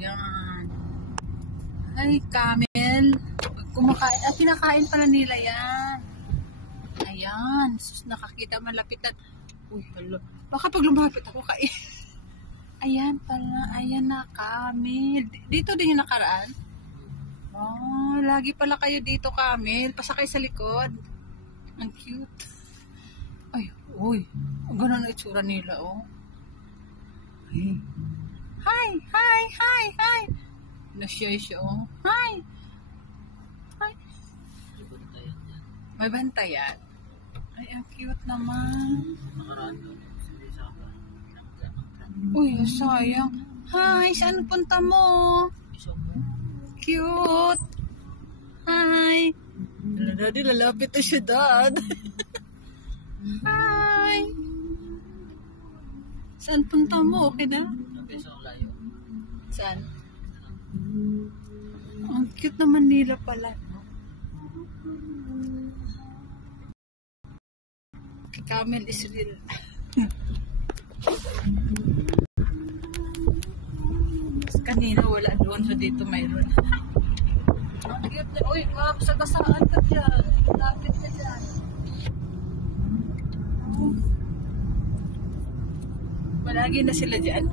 Ayan. Ay, camel. Kumakain. Kinakain pala nila yan. Ayan. Sus, nakakita malapitan. Uy, hala. Baka pag lumapit ako kain. Ayan pala. Ayan na, camel. Dito din yung nakaraan? Oh, lagi pala kayo dito, camel. Pasakay sa likod. Ang cute. Ay, uy. Ganun ang itsura nila, oh. Ay. Hi, hi, hi, hi. Nasiyay siya, oh. Hi. Hi. May bantayan. Ay, ang cute naman. Uy, sayang. Hi, saan punta mo? Cute. Hi. Daddy, lalapit na siya, Dad. Hi. Saan punta mo? Okay na? Saan? Ang cute naman nila pala. Camel is real. Kanina wala doon, so dito mayroon. Ang cute na. Uy, makapasabasaan ka dyan. Lapit ka dyan. Malagi na sila dyan.